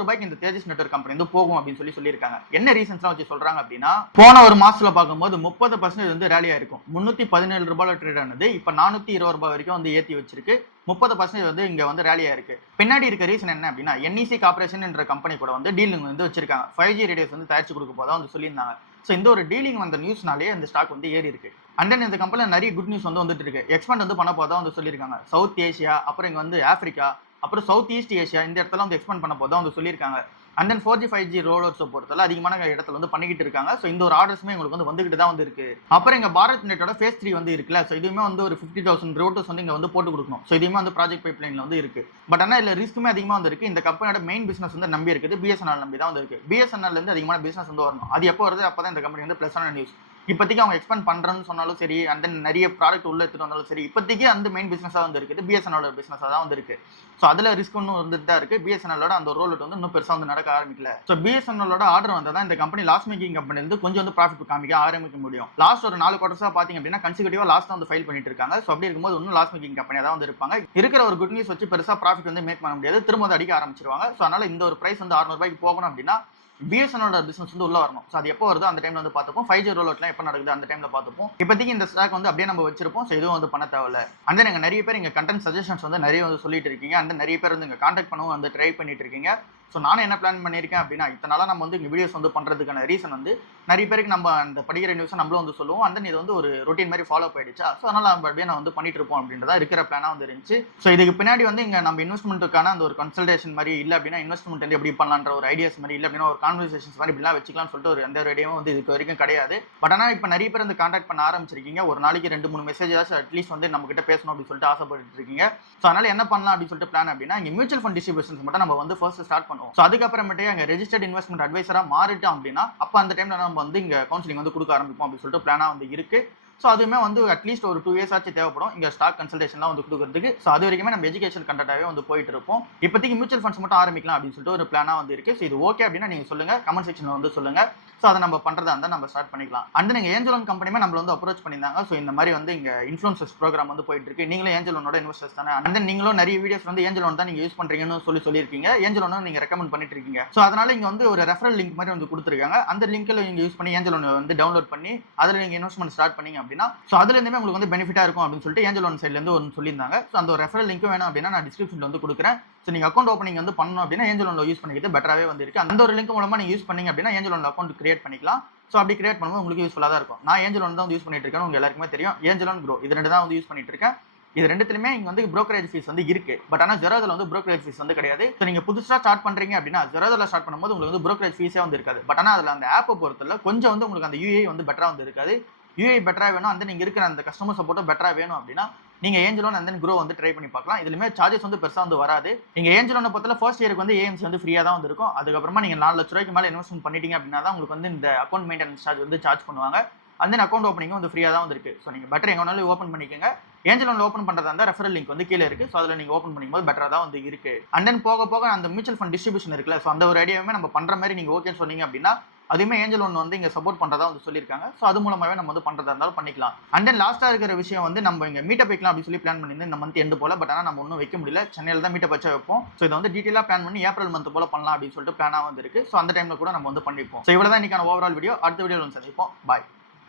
ரூபாய்க்கு இந்த தேஜஸ் நெட்வொர்க் கம்பெனி வந்து போகும் அப்படின்னு சொல்லியிருக்காங்க. என்ன ரீசன்ஸ்லாம் வச்சு சொல்றாங்க அப்படின்னா, போன ஒரு மாசத்துல பார்க்கும்போது 30% வந்து ரேலியா இருக்கும். 317 ரூபாயில ட்ரேட் ஆனது இப்ப 420 ரூபாய் வரைக்கும் வந்து ஏத்தி வச்சிருக்கு. 30% வந்து இங்க வந்து ரேலியா இருக்கு. பின்னாடி இருக்க ரீசன் என்ன அப்படின்னா, NEC கார்பரேஷன் என்ற கம்பெனி கூட வந்து டீலிங் வந்து வச்சிருக்காங்க. 5G ரேடியோஸ் வந்து தயாரிச்சு கொடுக்க போதா வந்து சொல்லியிருந்தாங்க. ஸோ இந்த ஒரு டீலிங் வந்த நியூஸ்னாலே இந்த ஸ்டாக் வந்து ஏறி இருக்கு. அண்ட் தென் இந்த கம்பெனியில் நிறைய குட் நியூஸ் வந்து வந்துட்டு இருக்கு. எக்ஸ்பேண்ட் வந்து பண்ண போதா வந்து சொல்லியிருக்காங்க. சவுத் ஏஷியா, அப்புறம் இங்க வந்து ஆப்பிரிக்கா, அப்புறம் சவுத் ஈஸ்ட் ஏஷியா, இந்த இடத்துல வந்து எக்ஸ்பேண்ட் பண்ண போதா வந்து சொல்லியிருக்காங்க. அண்ட் தென் 4G 5G ரோலர்ஸை பொறுத்தவரை அதிகமான இடத்துல வந்து பண்ணிக்கிட்டு இருக்காங்க. ஸோ இந்த ஒரு ஆர்டர்ஸுமே உங்களுக்கு வந்து வந்துகிட்டு தான் வந்து இருக்கு. அப்புறம் இங்க பாரத் நெட்டோட ஃபேஸ் 3 வந்து இருக்குல்ல, ஸோ இதுவுமே வந்து ஒரு 50,000 ரூட்டர்ஸ் வந்து இங்க வந்து போட்டு கொடுக்கணும். ஸோ இதுவுமே வந்து ப்ராஜெக்ட் பைப்லைன்ல வந்து இருக்கு. பட் ஆனால் இதுல ரிஸ்க்குமே அதிகமாக வந்து இருக்கு. இந்த கம்பெனியோட மெயின் பிசினஸ் வந்து நம்பி இருக்குது, BSNL நம்பி தான் வந்து இருக்கு. BSNL இருந்து அதிகமான பிசினஸ் வந்து வரணும். அது எப்போ வருது அப்பதான் இந்த கம்பெனி வந்து பிளஸான நியூஸ். இப்போதைக்கு அவங்க எக்ஸ்பேண்ட் பண்றேன்னு சொன்னாலும் சரி, அந்த நிறைய ப்ராடக்ட் உள்ள எடுத்துட்டு வந்தாலும் சரி, இப்போதைக்கு அந்த மெயின் பிசினஸா வந்து இருக்குது, BSNL பிசினஸா தான் வந்து இருக்கு. ஸோ அதுல ரிஸ்க் ஒன்றும் வந்துட்டு தான் இருக்கு. BSNL அந்த ரோல் வந்து இன்னும் பெருசா வந்து நடக்க ஆரம்பிக்கல. ஸோ BSNL ஆர்டர் வந்தா தான் இந்த கம்பெனி லாஸ் மேக்கிங் கம்பெனி வந்து கொஞ்சம் வந்து ப்ராஃபிட் காமிக்க ஆரம்பிக்க முடியும். லாஸ்ட் ஒரு 4 குவார்ட்டர்ஸா பாத்தீங்க அப்படின்னா கன்சிக்யூட்டிவா லாஸ்ட் வந்து ஃபைல் பண்ணிட்டு இருக்காங்க. ஸோ அப்படி இருக்கும்போது இன்னும் லாஸ் மேக்கிங் கம்பெனியா தான் வந்து இருப்பாங்க. இருக்கிற ஒரு குட் நியூஸ் வச்சு பெருசா ப்ராஃபிட் வந்து மேக் பண்ண முடியாது, திரும்ப வந்து அடிக்க ஆரம்பிச்சிருவாங்க. ஸோ அதனால இந்த ஒரு பிரைஸ் வந்து 600 ரூபாய்க்கு போகணும் அப்படின்னா BSNL பிசினஸ் வந்து உள்ள வரணும். ஸோ அது எப்போ வருதோ அந்த டைம்ல வந்து பார்த்துப்போம். 5G ரோல் அவுட்லாம் எப்போ நடக்குது அந்த டைம்ல பார்த்துப்போம். இப்போதைக்கு இந்த ஸ்டாக் வந்து அப்படியே நம்ம வச்சிருப்போம். ஸோ எதுவும் வந்து பண்ண தேவையில்ல. அந்த நீங்க நிறைய பேர் இங்க கண்டென்ட் சஜஷன்ஸ் வந்து நிறைய வந்து சொல்லிட்டு இருக்கீங்க. அந்த நிறைய பேர் வந்து இங்க கான்டாக்ட் பண்ணவும் வந்து ட்ரை பண்ணிட்டு இருக்கீங்க. ஸோ நானும் என்ன பிளான் பண்ணியிருக்கேன் அப்படின்னா, இத்தனால நம்ம வந்து இங்கே வீடியோஸ் வந்து பண்ணுறதுக்கான ரீசன் வந்து நிறைய பேருக்கு நம்ம அந்த படிக்கிற நியூஸை நம்மளும் வந்து சொல்லுவோம். அந்த இது வந்து ஒரு ரொட்டீன் மாதிரி ஃபாலோ போயிடுச்சா. ஸோ அதனால நம்ம அப்படியே நான் வந்து பண்ணிட்டு இருப்போம் அப்படின்றதா இருக்கிற பிளானாக வந்து இருந்துச்சு. ஸோ இதுக்கு பின்னாடி வந்து இங்கே நம்ம இன்வெஸ்ட்மெண்ட்டுக்கான அந்த ஒரு கன்சல்டேஷன் மாதிரி இல்லை அப்படின்னா இன்வெஸ்ட்மெண்ட் வந்து எப்படி பண்ணலான்ற ஒரு ஐடியாஸ் மாதிரி இல்லை அப்படின்னா ஒரு கான்வர்சேஷன்ஸ் மாதிரி இப்படிலாம் வச்சுக்கலாம்னு சொல்லிட்டு ஒரு எந்த ஒரு ஐடியாவும் வந்து இதுக்கு வரைக்கும் கிடையாது. பட் ஆனால் இப்போ நிறைய பேர் வந்து கான்டாக்ட் பண்ண ஆரம்பிச்சிருக்கீங்க. ஒரு நாளைக்கு 2-3 மெசேஜஸ் அட்லீஸ்ட் வந்து நம்ம கிட்ட பேசணும் அப்படின்னு சொல்லிட்டு ஆசைப்பட்டு இருக்கீங்க. ஸோ அதனால என்ன பண்ணலாம் அப்படின்னு சொல்லிட்டு பிளான் அப்படின்னா இங்கே மியூச்சுவல் ஃபண்ட் டிஸ்ட்ரிபியூஷன்ஸ் மட்டும் நம்ம வந்து ஃபர்ஸ்ட் ஸ்டார்ட் பண்ணுவோம். ஸோ அதுக்கப்புறமேட்டு அங்கே ரெஜிஸ்டர்ட் இன்வெஸ்ட்மெண்ட் அட்வைசரா மாறிட்டோம் அப்படின்னா அப்போ அந்த டைம்ல நம்ம வந்து இங்கே கவுன்சிலிங் வந்து கொடுக்க ஆரம்பிப்போம் அப்படின்னு சொல்லிட்டு பிளானா வந்து இருக்கு. ஸோ அதுவுமே வந்து அட்லீஸ்ட் ஒரு 2 இயர்ஸ் ஆச்சு தேவைப்படும் இங்கே ஸ்டாக் கன்சல்டேஷன்லாம் வந்து கொடுக்குறதுக்கு. ஸோ அது வரைக்குமே நம்ம எஜுகேஷன் கண்டென்ட்டாகவே வந்து போயிட்டு இருப்போம். இப்போதைக்கு மியூச்சுவல் ஃபண்ட்ஸ் மட்டும் ஆரம்பிக்கலாம் அப்படின்னு சொல்லிட்டு ஒரு பிளானா வந்து இருக்கு. ஸோ இது ஓகே அப்படின்னா நீங்க சொல்லுங்க, கமெண்ட் செக்ஷன்ல வந்து சொல்லுங்க. ஸோ அதை நம்ம பண்றதா இருந்தால் நம்ம ஸ்டார்ட் பண்ணிக்கலாம். அண்ட் நீங்க ஏஞ்சல் ஒன் கம்பெனியுமே நம்மள வந்து அப்ரோச் பண்ணியிருந்தாங்க. ஸோ இந்த மாதிரி வந்து இங்கே இன்ஃப்ளூயன்சர்ஸ் ப்ரோக்ராம் வந்து போயிட்டு இருக்கு. நீங்களும் ஏஞ்சல் ஒன்னோட இன்வெஸ்டர்ஸ் தானே, அண்ட் நீங்களும் நிறைய வீடியோஸ் வந்து ஏஞ்சல் ஒன் தான் நீங்க யூஸ் பண்றீங்கன்னு சொல்லியிருக்கீங்க. ஏஞ்சல் ஒன் நீங்க ரெக்கமெண்ட் பண்ணிட்டு இருக்கீங்க. ஸோ அதனால இங்க வந்து ஒரு ரெஃபரல் லிங்க் மாதிரி வந்து கொடுத்துருக்காங்க. அந்த லிங்க்ல நீங்க யூஸ் பண்ணி ஏஞ்சல் ஒன் வந்து டவுன்லோட் பண்ணி அதில் நீங்க இன்வெஸ்ட்மெண்ட் ஸ்டார்ட் பண்ணீங்க அப்படின்னா ஸோ அதுல இருந்துமே உங்களுக்கு வந்து பெனிஃபிட்டா இருக்கும் அப்படின்னு சொல்லிட்டு ஏஞ்சல் ஒன் சைட்ல இருந்து ஒன்று சொல்லியிருந்தாங்க. ஸோ அந்த ஒரு ரெஃபரல் லிங்க் வேணும் அப்படின்னா நான் டிஸ்கிரிப்ஷன்ல வந்து கொடுக்குறேன். ஸோ நீங்கள் அக்கௌண்ட் ஓப்பனிங் வந்து பண்ணணும் அப்படின்னா ஏஞ்சல் ஒன்ல யூஸ் பண்ணிக்கிட்டு பெட்டராகவே வந்து இருக்கு. அந்த ஒரு லிங்க் மூலமா நீங்கள் யூஸ் பண்ணீங்க அப்படின்னா ஏஞ்சல் ஒன்ல அக்கௌண்ட் கிரியேட் பண்ணிக்கலாம். ஸோ அப்படி கிரியேட் பண்ணும்போது உங்களுக்கு யூஸ்ஃபுல்லாக தான் இருக்கும். நான் ஏஞ்சல் ஒன் தான் வந்து யூஸ் பண்ணிட்டு இருக்கேன், உங்களுக்கு எல்லாருக்குமே தெரியும். ஏஞ்சல் ஒன் க்ரோ இது 2 தான் வந்து யூஸ் பண்ணிட்டு இருக்கேன். இது 2த்துலையுமே இங்கே வந்து ப்ரோக்கரேஜ் ஃபீஸ் வந்து இருக்கு. பட் ஆனால் ஜெரோதால வந்து ப்ரோக்கரேஜ் ஃபீஸ் வந்து கிடையாது. ஸோ நீங்கள் புதுசாக ஸ்டார்ட் பண்றீங்க அப்படின்னா ஜெரோதால ஸ்டார்ட் பண்ணும்போது உங்களுக்கு வந்து ப்ரோக்கரேஜ் ஃபீஸே வந்து இருக்காது. பட் ஆனால் அதில் அந்த ஆப்பை பொறுத்தல கொஞ்சம் வந்து உங்களுக்கு அந்த UI வந்து பெட்டராக வந்து இருக்காது. UI பெட்டராக வேணும், அந்த நீங்கள் இருக்கிற அந்த கஸ்டமர் சப்போர்ட்டும் பெட்டராக வேணும் அப்படின்னா நீங்க ஏஞ்சல் ஒன் அண்ட் க்ரோ வந்து ட்ரை பண்ணி பார்க்கலாம். இதுலயுமே சார்ஜஸ் வந்து பெருசா வந்து வராது. நீங்க ஏஞ்சல் ஒன்னை பொறுத்தல ஃபர்ஸ்ட் இயருக்கு வந்து AMC வந்து ஃப்ரீயா தான் வந்து இருக்கும். அதுக்கப்புறமா நீங்க 4 லட்ச ரூபாய்க்கு மேல இன்வெஸ்ட்மெண்ட் பண்ணிட்டீங்க அப்படின்னா தான் உங்களுக்கு வந்து இந்த அக்கௌண்ட் மெயின்டெனன்ஸ் சார்ஜ் வந்து சார்ஜ் பண்ணுவாங்க. அந்த அக்கௌண்ட் ஓப்பனிங் வந்து ஃப்ரீயா தான் வந்து இருக்கு. ஸோ நீங்க பெட்டர் எங்க வேணாலும் ஓப்பன் பண்ணிக்கோங்க. ஏஞ்சல் ஒன்ல ஓப்பன் பண்றதா இருந்தால் ரெஃபரல் லிங்க் வந்து கீழே இருக்கு. ஸோ அதில் நீங்க ஓப்பன் பண்ணும்போது பெட்டரா தான் வந்து இருக்கு. அண்ட் தென் போக போக அந்த மியூச்சுவல் ஃபண்ட் டிஸ்ட்ரிபியூஷன் இருக்குல்ல, ஸோ அந்த ஒரு ஐடியாவுமே நம்ம பண்ற மாதிரி நீங்க ஓகேன்னு சொன்னீங்க அப்படின்னா அதுவுமே ஏஞ்சல் ஒன் வந்து இங்க சப்போர்ட் பண்றதா வந்து சொல்லியிருக்காங்க. ஸோ அது மூலமாவே நம்ம வந்து பண்றதா இருந்தாலும் பண்ணிக்கலாம். அண்ட் தென் லாஸ்டா இருக்கிற விஷயம் வந்து நம்ம இங்க மீட்டப் வைக்கலாம் அப்படின்னு சொல்லி பிளான் பண்ணியிருந்தோம் இந்த மந்த் எண்டு போல. பட் ஆனால் நம்ம ஒன்றும் வைக்க முடியல, சென்னையில் தான் மீட்டப் வச்சா வைப்போம். ஸோ இதை வந்து டீட்டெயிலாக பிளான் பண்ணி ஏப்ரல் மந்த் போல பண்ணலாம் அப்படின்னு சொல்லிட்டு பிளானா வந்து இருக்கு. ஸோ அந்த டைம்ல கூட நம்ம வந்து பண்ணிப்போம். ஸோ இவ்வளோ தான் இன்னைக்கான ஓவரால் வீடியோ. அடுத்த வீடியோவில் வந்து சந்திப்போம். பாய்.